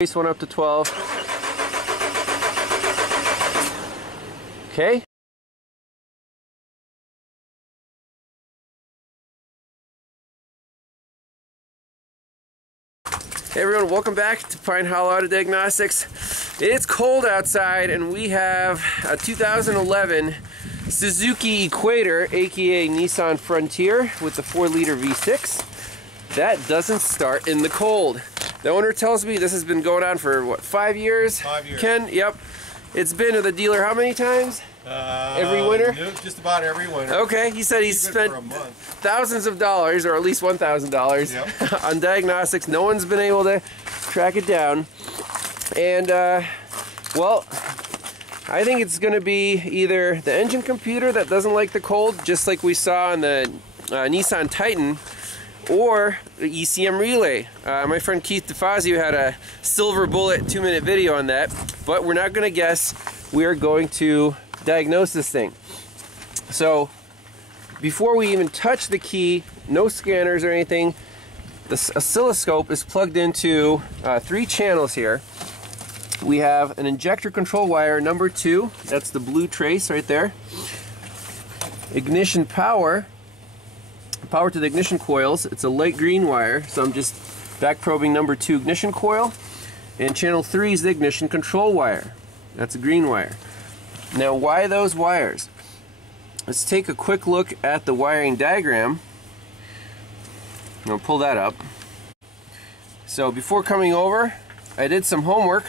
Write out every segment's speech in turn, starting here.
Trace one up to 12. Okay. Hey everyone, welcome back to Pine Hollow Auto Diagnostics. It's cold outside and we have a 2011 Suzuki Equator, aka Nissan Frontier, with the 4-liter V6. That doesn't start in the cold. The owner tells me this has been going on for what, 5 years? 5 years. Ken, yep. It's been to the dealer how many times? Every winter? No, just about every winter. Okay, he said he's spent thousands of dollars, or at least $1,000, yep, on diagnostics. No one's been able to track it down. And, well, I think it's going to be either the engine computer that doesn't like the cold, just like we saw on the Nissan Titan, or the ECM relay. My friend Keith DeFazio had a silver bullet 2-minute video on that, but we're not going to guess. We are going to diagnose this thing. So before we even touch the key, no scanners or anything, this oscilloscope is plugged into 3 channels here. We have an injector control wire number 2, that's the blue trace right there. Ignition power to the ignition coils, it's a light green wire, so I'm just back probing number 2 ignition coil. And channel 3 is the ignition control wire, that's a green wire. Now why those wires? Let's take a quick look at the wiring diagram. I'll pull that up. So before coming over, I did some homework.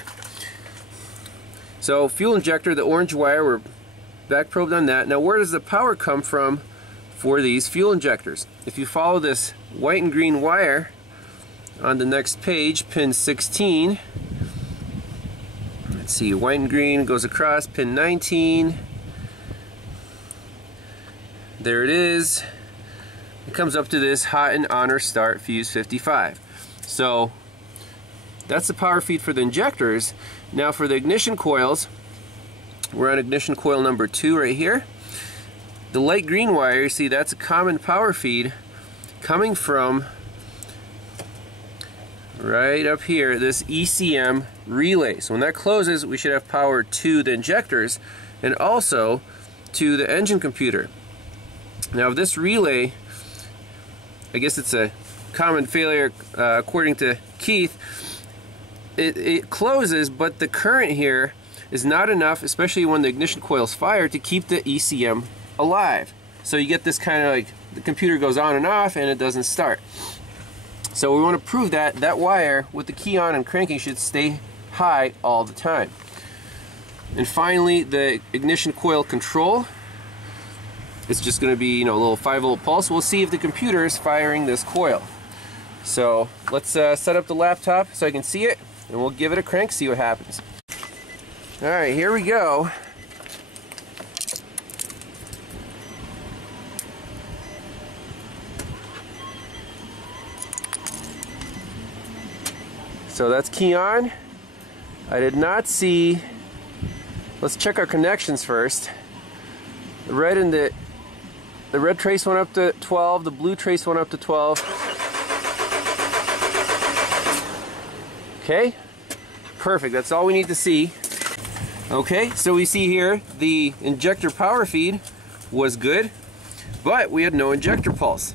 So fuel injector, the orange wire, we're back probed on that. Now where does the power come from for these fuel injectors? If you follow this white and green wire on the next page, pin 16, let's see, white and green goes across, pin 19, there it is. It comes up to this hot and on or start fuse 55. So that's the power feed for the injectors. Now for the ignition coils, we're on ignition coil number 2 right here. The light green wire, you see, that's a common power feed coming from right up here, this ECM relay. So when that closes, we should have power to the injectors and also to the engine computer. Now this relay, I guess it's a common failure according to Keith. It closes, but the current here is not enough, especially when the ignition coil is fired, to keep the ECM alive. So you get this kind of like the computer goes on and off and it doesn't start. So we want to prove that that wire with the key on and cranking should stay high all the time. And finally, the ignition coil control. It's just going to be, a little 5-volt pulse. We'll see if the computer is firing this coil. So let's set up the laptop so I can see it, and we'll give it a crank, see what happens. Alright, here we go. So that's key on. I did not see, let's check our connections first. The red trace went up to 12, the blue trace went up to 12. Okay, perfect, that's all we need to see. Okay, so we see here the injector power feed was good, but we had no injector pulse.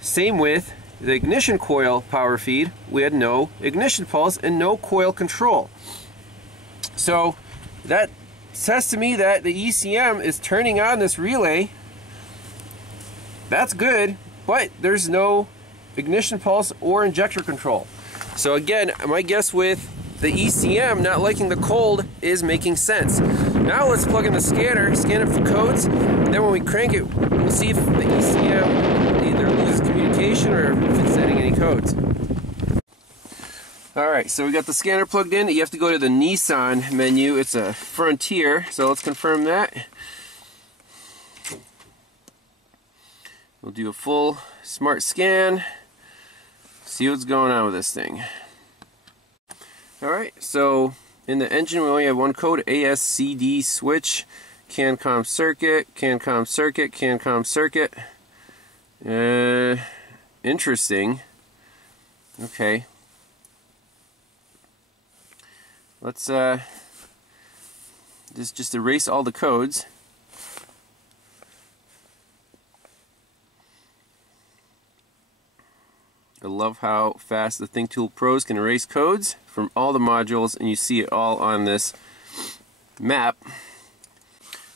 Same with the ignition coil power feed, we had no ignition pulse and no coil control. So that says to me that the ECM is turning on this relay. That's good, but there's no ignition pulse or injector control. So again, my guess with the ECM not liking the cold is making sense. Now let's plug in the scanner, scan it for codes, and then when we crank it, we'll see if the ECM either loses communication or if it's sending any codes. Alright, so we got the scanner plugged in. You have to go to the Nissan menu. It's a Frontier, so let's confirm that. We'll do a full smart scan, see what's going on with this thing. Alright, so in the engine we only have one code, ASCD switch, CAN-COM circuit, CAN-COM circuit, CAN-COM circuit. Interesting. Okay. let's just erase all the codes. I love how fast the ThinkTool Pros can erase codes from all the modules, and you see it all on this map.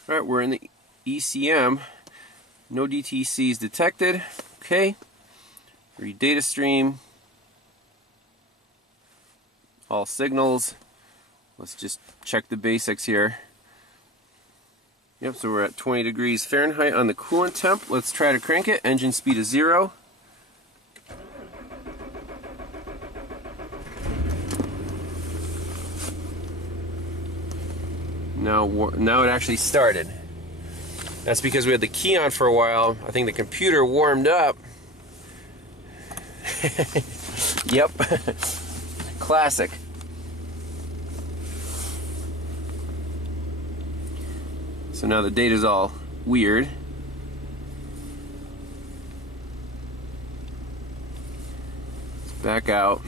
Alright, we're in the ECM. No DTCs detected. Okay. Read data stream. All signals. Let's just check the basics here. Yep, so we're at 20 degrees Fahrenheit on the coolant temp. Let's try to crank it. Engine speed is 0. Now it actually started. That's because we had the key on for a while. I think the computer warmed up. Yep. Classic. So now the data's all weird. Let's back out.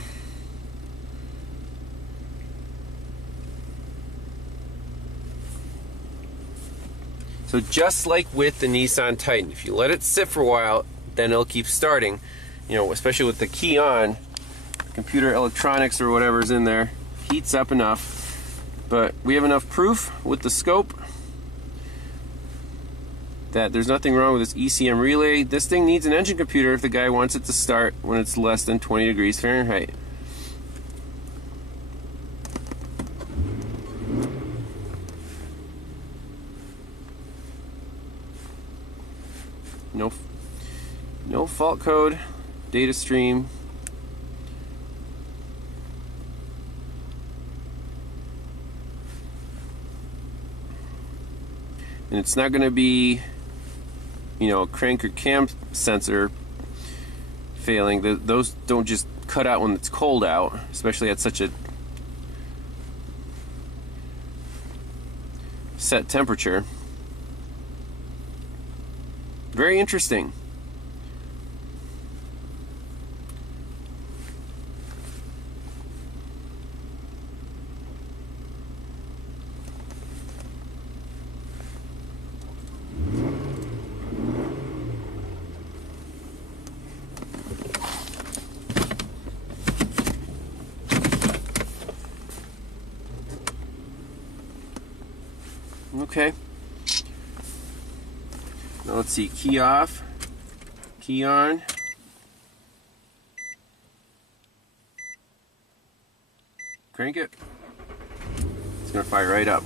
So just like with the Nissan Titan, if you let it sit for a while, then it'll keep starting. You know, especially with the key on, computer electronics or whatever's in there heats up enough. But we have enough proof with the scope that there's nothing wrong with this ECM relay. This thing needs an engine computer if the guy wants it to start when it's less than 20 degrees Fahrenheit. No fault code, data stream. And it's not going to be, you know, a crank or cam sensor failing. Those don't just cut out when it's cold out, especially at such a set temperature. Very interesting. Okay. Now let's see, key off, key on. Crank it. It's gonna fire right up.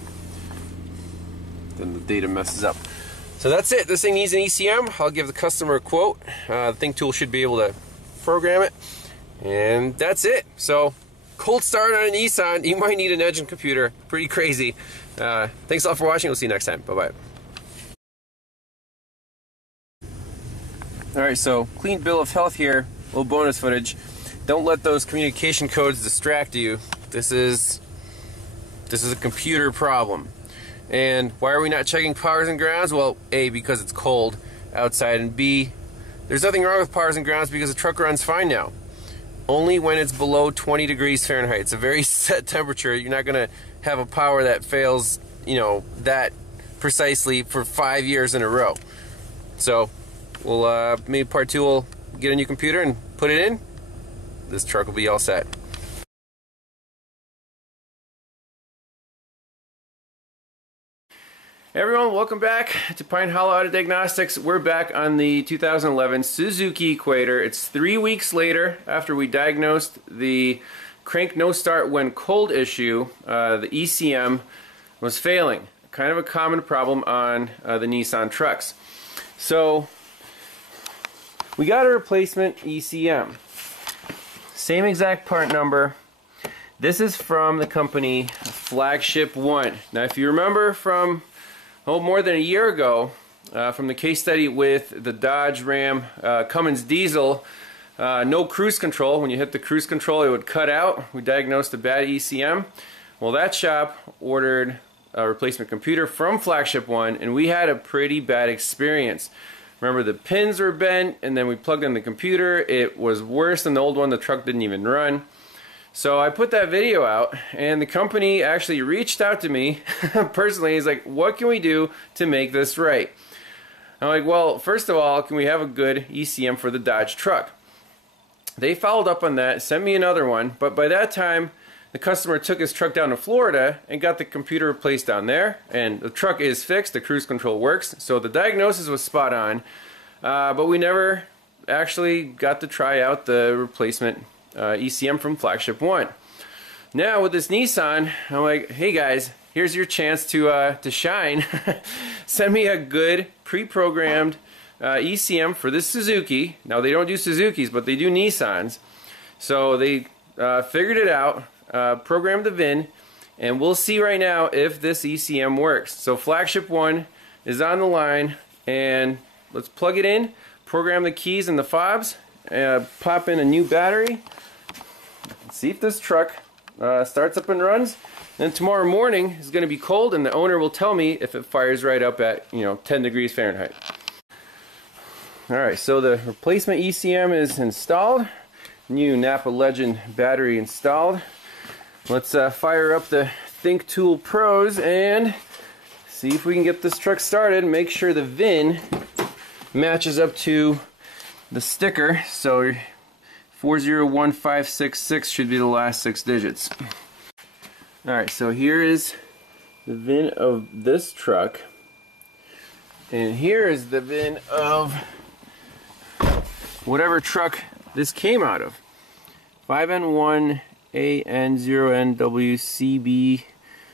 Then the data messes up. So that's it. This thing needs an ECM. I'll give the customer a quote. The ThinkTool should be able to program it. And that's it. So, cold start on a Nissan. You might need an engine computer. Pretty crazy. Thanks a lot for watching. We'll see you next time. Bye-bye. Alright, so clean bill of health here. A little bonus footage. Don't let those communication codes distract you. This is a computer problem. And why are we not checking powers and grounds? Well, A, because it's cold outside, and B, there's nothing wrong with powers and grounds because the truck runs fine now. Only when it's below 20 degrees Fahrenheit. It's a very set temperature. You're not going to have a power that fails, you know, that precisely for 5 years in a row. So, we'll maybe part 2 will get a new computer and put it in. This truck will be all set. Hey everyone, welcome back to Pine Hollow Auto Diagnostics. We're back on the 2011 Suzuki Equator. It's 3 weeks later after we diagnosed the crank no start when cold issue. The ECM was failing. Kind of a common problem on the Nissan trucks. So we got a replacement ECM. Same exact part number. This is from the company Flagship One. Now if you remember from more than a year ago, from the case study with the Dodge Ram Cummins diesel, no cruise control. When you hit the cruise control, it would cut out. We diagnosed a bad ECM. Well, that shop ordered a replacement computer from Flagship One, and we had a pretty bad experience. Remember, the pins were bent, and then we plugged in the computer. It was worse than the old one. The truck didn't even run. So I put that video out, and the company actually reached out to me personally. He's like, what can we do to make this right? I'm like, well, first of all, can we have a good ECM for the Dodge truck? They followed up on that, sent me another one, but by that time, the customer took his truck down to Florida and got the computer replaced down there, and the truck is fixed, the cruise control works, so the diagnosis was spot on, but we never actually got to try out the replacement ECM from Flagship One. Now with this Nissan, I'm like, hey guys, here's your chance to shine. Send me a good pre-programmed ECM for this Suzuki. Now they don't do Suzukis, but they do Nissans. So they figured it out, programmed the VIN, and we'll see right now if this ECM works. So Flagship One is on the line, and let's plug it in, program the keys and the fobs, pop in a new battery, see if this truck starts up and runs. Then tomorrow morning is going to be cold, and the owner will tell me if it fires right up at 10 degrees Fahrenheit. Alright, so the replacement ECM is installed. New Napa Legend battery installed. Let's fire up the Think Tool Pros and see if we can get this truck started. Make sure the VIN matches up to the sticker. So 401566 should be the last 6 digits. Alright, so here is the VIN of this truck. And here is the VIN of whatever truck this came out of. 5N1AN0NWCB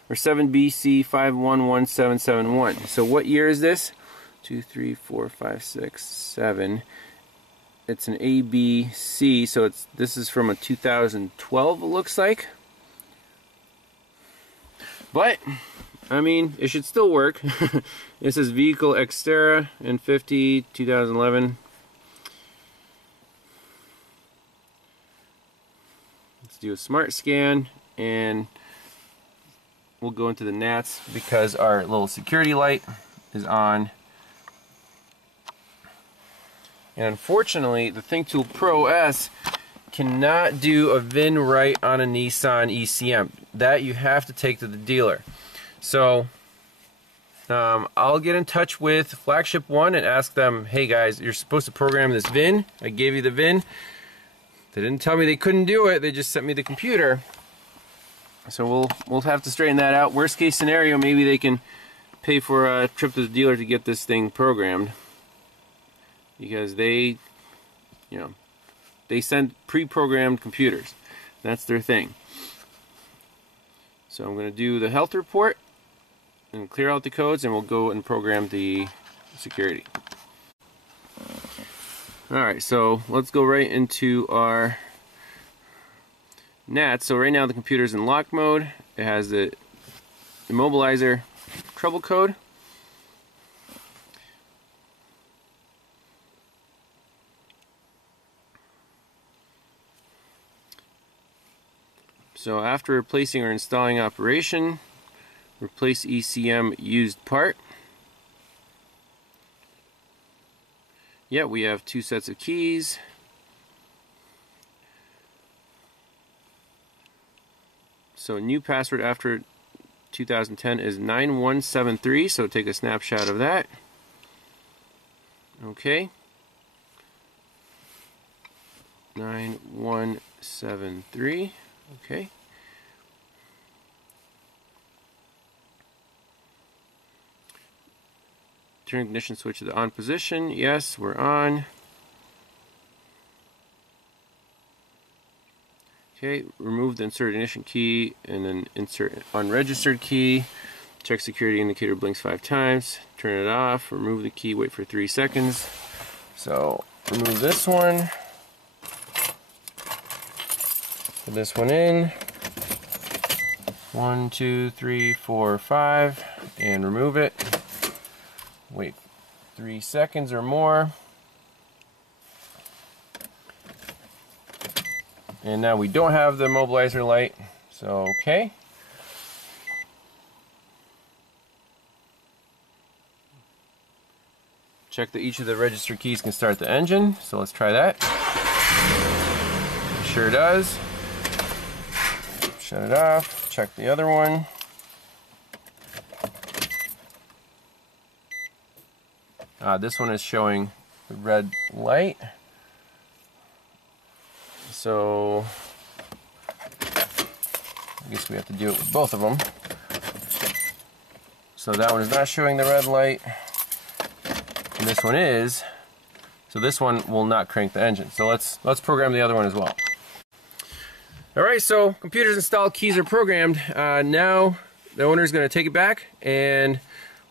or 7BC511771. So what year is this? 2, 3, 4, 5, 6, 7. It's an ABC, so this is from a 2012, it looks like. But I mean, it should still work. This is Vehicle Xterra N50 2011. Let's do a smart scan, and we'll go into the NATs because our little security light is on. And unfortunately, the Think Tool Pro S cannot do a VIN right on a Nissan ECM. That you have to take to the dealer. So I'll get in touch with Flagship One and ask them, hey guys, you're supposed to program this VIN. I gave you the VIN. They didn't tell me they couldn't do it. They just sent me the computer. So we'll have to straighten that out. Worst case scenario, maybe they can pay for a trip to the dealer to get this thing programmed, because they send pre-programmed computers. That's their thing. So I'm going to do the health report and clear out the codes, and we'll go and program the security. Alright, so let's go right into our NAT. So right now the computer's in lock mode. It has the immobilizer trouble code. So after replacing or installing operation, replace ECM used part. Yeah, we have 2 sets of keys. So new password after 2010 is 9173, so take a snapshot of that. Okay. 9173. Okay. Turn ignition switch to the on position. Yes, we're on. Okay, remove the insert ignition key and then insert unregistered key. Check security indicator blinks 5 times. Turn it off. Remove the key. Wait for 3 seconds. So remove this one. Put this one in. 1, 2, 3, 4, 5, and remove it. Wait 3 seconds or more. And now we don't have the immobilizer light, so okay. Check that each of the register keys can start the engine, so let's try that. It sure does. Shut it off, check the other one. This one is showing the red light. So I guess we have to do it with both of them. So that one is not showing the red light, and this one is. So this one will not crank the engine. So let's program the other one as well. Alright, so computer's installed, keys are programmed. Now the owner is going to take it back, and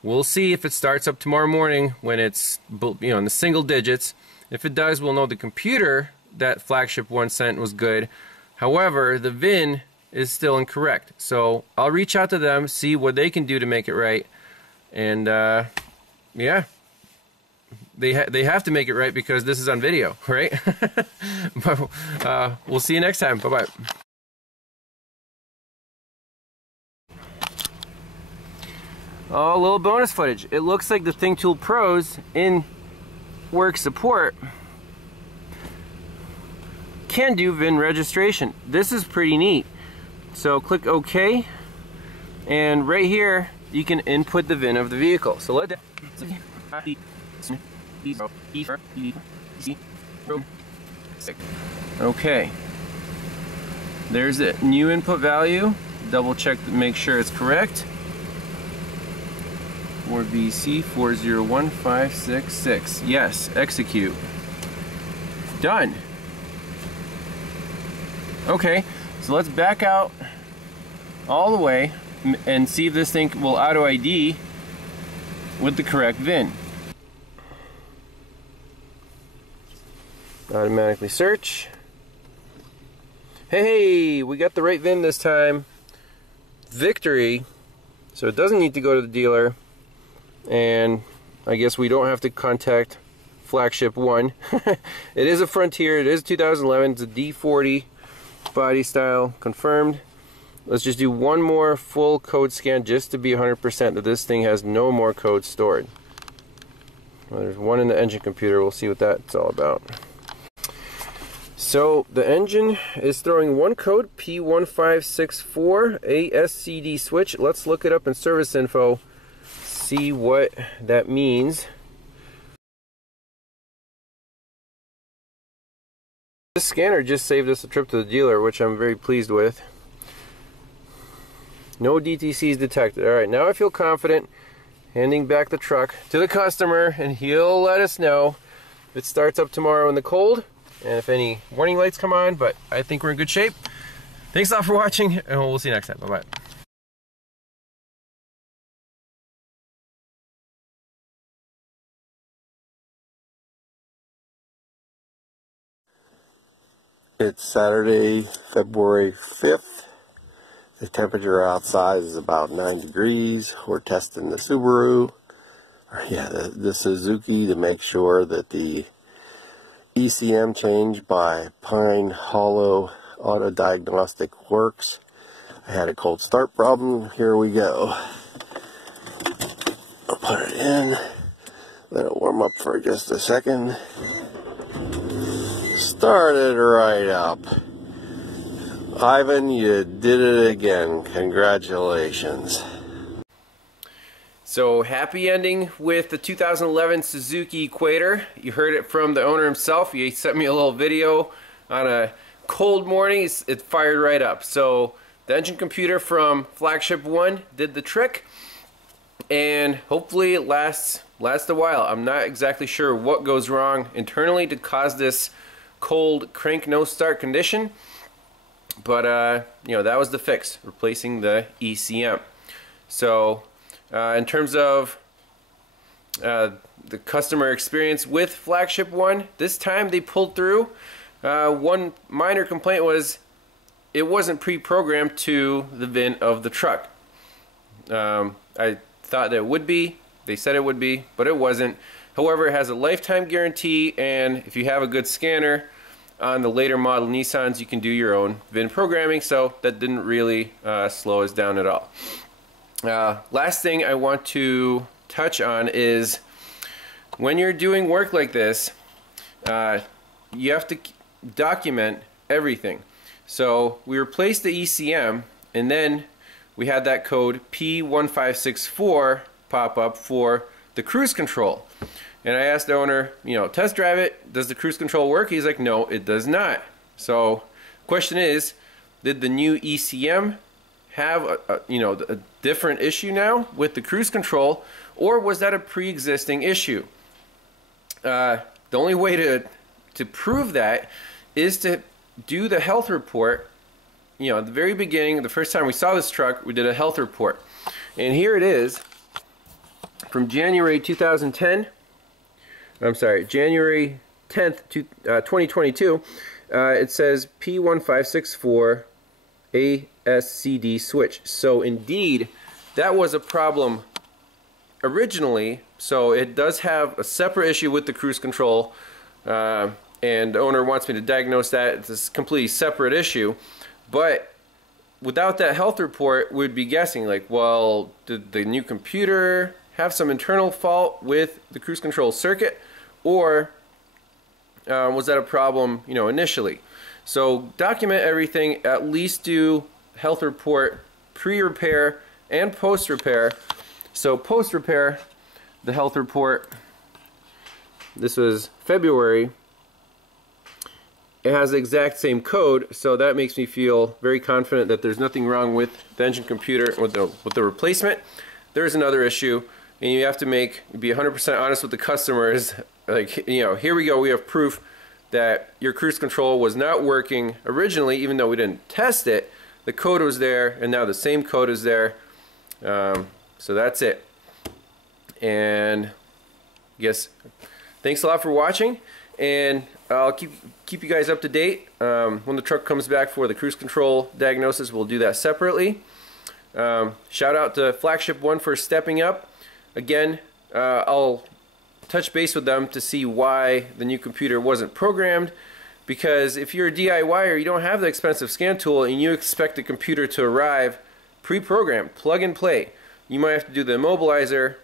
we'll see if it starts up tomorrow morning when it's, you know, in the single digits. If it does, we'll know the computer that Flagship One sent was good. However, the VIN is still incorrect. So I'll reach out to them, see what they can do to make it right. And yeah, they have to make it right because this is on video, right? But we'll see you next time. Bye-bye. Oh, a little bonus footage. It looks like the Think Tool Pros in work support can do VIN registration. This is pretty neat. So click OK, and right here you can input the VIN of the vehicle. So let okay. There's the new input value. Double check to make sure it's correct. 4BC401566. Yes, execute. Done. Okay, so let's back out all the way and see if this thing will auto ID with the correct VIN. Automatically search. Hey, we got the right VIN this time. Victory. So it doesn't need to go to the dealer. And I guess we don't have to contact Flagship One. It is a Frontier. It is 2011. It's a D40 body style, confirmed. Let's just do one more full code scan just to be 100% that this thing has no more code stored. Well, there's one in the engine computer. We'll see what that's all about. So the engine is throwing one code, P1564 ASCD switch. Let's look it up in service info, see what that means. This scanner just saved us a trip to the dealer, which I'm very pleased with. No DTCs detected. Alright, now I feel confident handing back the truck to the customer, and he'll let us know if it starts up tomorrow in the cold and if any warning lights come on, but I think we're in good shape. Thanks a lot for watching, and we'll see you next time. Bye-bye. It's Saturday, February 5th. The temperature outside is about 9 degrees. We're testing the Subaru, the Suzuki, to make sure that the ECM change by Pine Hollow Auto Diagnostic works. I had a cold start problem. Here we go. I'll put it in, let it warm up for just a second. Started right up. Ivan, you did it again. Congratulations. So happy ending with the 2011 Suzuki Equator. You heard it from the owner himself. He sent me a little video on a cold morning. It fired right up. So the engine computer from Flagship One did the trick, and hopefully it lasts a while. I'm not exactly sure what goes wrong internally to cause this cold crank no start condition, but you know, that was the fix, replacing the ECM. So in terms of the customer experience with Flagship One, this time they pulled through. One minor complaint was it wasn't pre-programmed to the VIN of the truck. I thought that it would be. They said it would be, but it wasn't. However, it has a lifetime guarantee, and if you have a good scanner on the later model Nissans, you can do your own VIN programming, so that didn't really slow us down at all. Last thing I want to touch on is when you're doing work like this, you have to document everything. So we replaced the ECM, and then we had that code P1564 pop up for the cruise control. And I asked the owner, test drive it, does the cruise control work? He's like, no, it does not. So question is, did the new ECM have a different issue now with the cruise control, or was that a pre-existing issue? The only way to prove that is to do the health report. At the very beginning, the first time we saw this truck, we did a health report. And here it is from January 2010. I'm sorry, January 10th, 2022. It says P1564 ASCD switch. So indeed, that was a problem originally. So it does have a separate issue with the cruise control, and the owner wants me to diagnose that. It's a completely separate issue. But without that health report, we'd be guessing like, well, did the new computer have some internal fault with the cruise control circuit, or was that a problem, initially? So document everything. At least do health report pre-repair and post-repair. So post-repair, the health report, this was February. It has the exact same code, so that makes me feel very confident that there's nothing wrong with the engine computer with the replacement. There's another issue, and you have to be 100% honest with the customers. Like, here we go, we have proof that your cruise control was not working originally, even though we didn't test it. The code was there, and now the same code is there. So that's it. And I guess thanks a lot for watching, and I'll keep you guys up to date. When the truck comes back for the cruise control diagnosis, we'll do that separately. Shout out to Flagship One for stepping up. Again, I'll touch base with them to see why the new computer wasn't programmed, because if you're a DIYer, you don't have the expensive scan tool and you expect the computer to arrive pre-programmed, plug and play. You might have to do the immobilizer,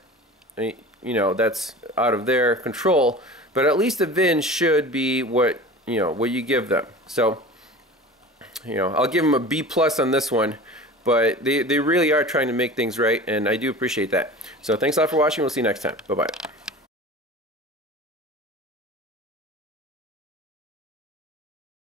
that's out of their control, but at least the VIN should be what you give them. So I'll give them a B+ on this one, but they really are trying to make things right, and I do appreciate that. So thanks a lot for watching. We'll see you next time. Bye bye.